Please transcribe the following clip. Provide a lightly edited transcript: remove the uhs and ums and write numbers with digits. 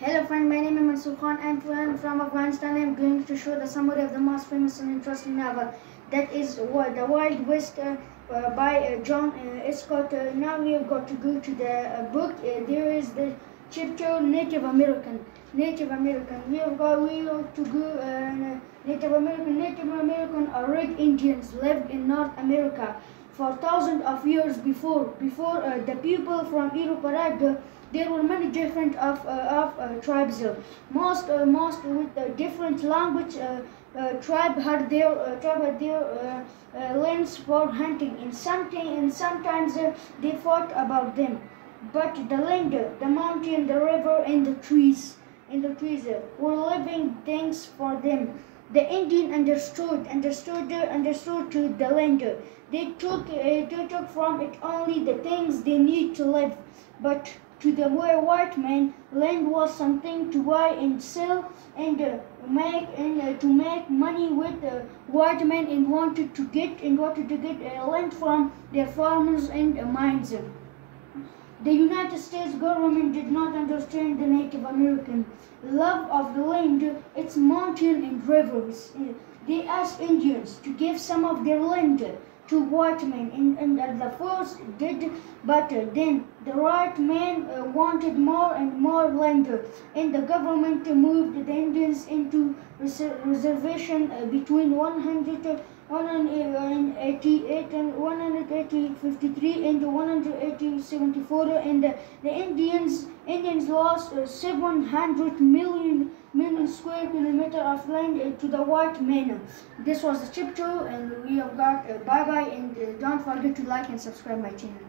Hello friend, my name is Mansoor Khan and I am from Afghanistan. I am going to show the summary of the most famous and interesting novel, that is The Wild West by John Scott. Now we have got to go to the book. There is the chapter Native American. Native American. We have to go Native American. Native American are Red Indians lived in North America for thousands of years before the people from Europe arrived. There were many different tribes. Most with different language. Tribe had their lands for hunting, and sometimes they fought about them. But the land, the mountain, the river, and the trees were living things for them. The Indian understood to the land. They took from it only the things they need to live. But to the white man, land was something to buy and sell and to make money with. White men and wanted to get land from their farmers and mines. The United States government did not understand the Native American love of the land, its mountains and rivers. They asked Indians to give some of their land to white men, and the first did, but then the white men wanted more and more land, and the government moved the Indians into reservation between 188 and 153 and 174, and the Indians lost 700 million square kilometer of land to the white men. This was the chapter, and we have got bye bye, and don't forget to like and subscribe my channel.